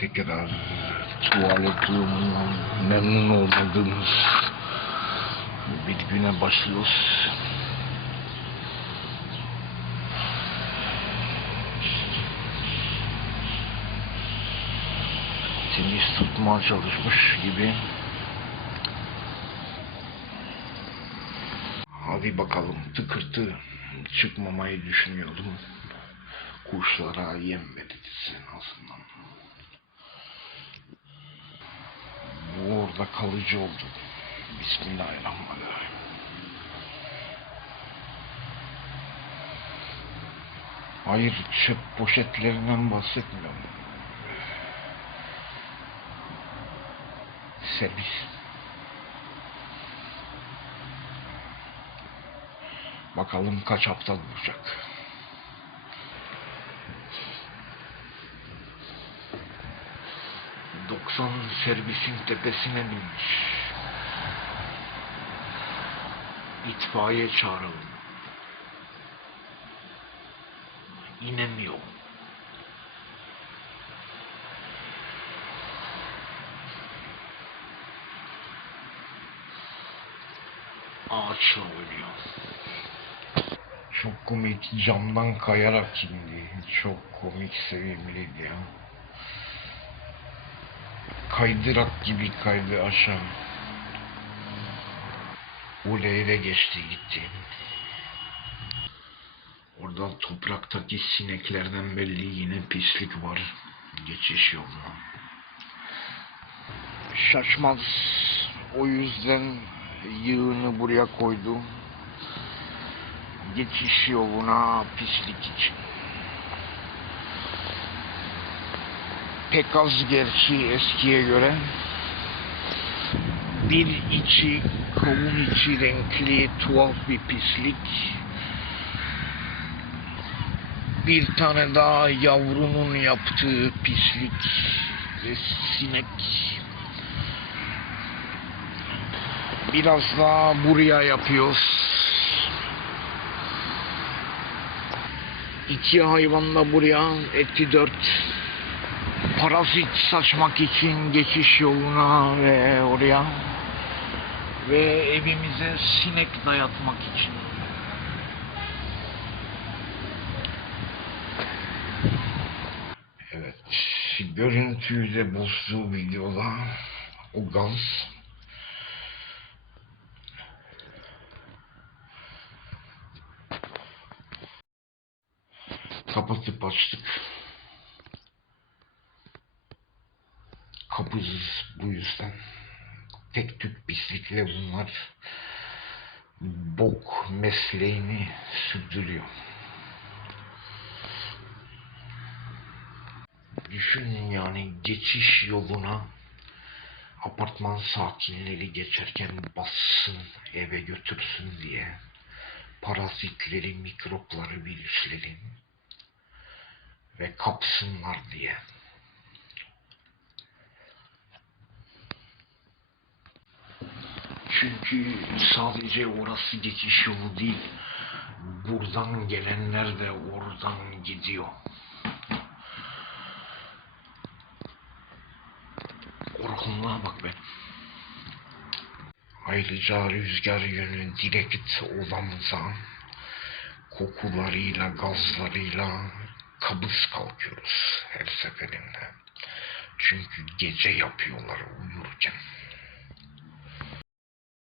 tekrar tuvalet durumundan memnun olmadığımız bir güne başlıyoruz. Temiz tutmaya çalışmış gibi. Hadi bakalım tıkırtı çıkmamayı düşünüyordum. Kuşlara yem verilsin aslında. Bu orada kalıcı oldu. Bismillahirrahmanirrahim. Hayır çöp poşetlerinden bahsetmiyorum. Servis. Bakalım kaç hafta duracak. Doksan servisin tepesine binmiş. İtfaiye çağıralım. İnemiyor. Ağaçla oynuyor. Çok komik camdan kayarak indi. Çok komik sevimliydi ya. Kaydırak gibi kaydı aşağı. Uleyle geçti gitti. Orada topraktaki sineklerden belli yine pislik var. Geçiş yoluna. Şaşmaz. O yüzden yığını buraya koydu. Geçiş yoluna pislik için. Pek az gerçi eskiye göre. Bir içi kavun içi renkli tuhaf bir pislik. Bir tane daha yavrunun yaptığı pislik ve sinek. Biraz daha buraya yapıyoruz. İki hayvan da buraya, etti dört. Parazit saçmak için geçiş yoluna ve oraya. Ve evimize sinek dayatmak için. Evet, görüntüyü de bozduğu videoda o gaz kapatıp açtık. Kabız bu yüzden. Tek tük pislikle bunlar bok mesleğini sürdürüyor. Düşünün yani geçiş yoluna apartman sakinleri geçerken bassın eve götürsün diye parazitleri, mikropları, virüsleri ve kapsınlar diye. Çünkü sadece orası geçiş yolu değil. Buradan gelenler de oradan gidiyor. Korkunluğa bak be. Ayrıca rüzgar yönü direkt odamıza kokularıyla, gazlarıyla kabız kalkıyoruz her seferinde. Çünkü gece yapıyorlar uyurken.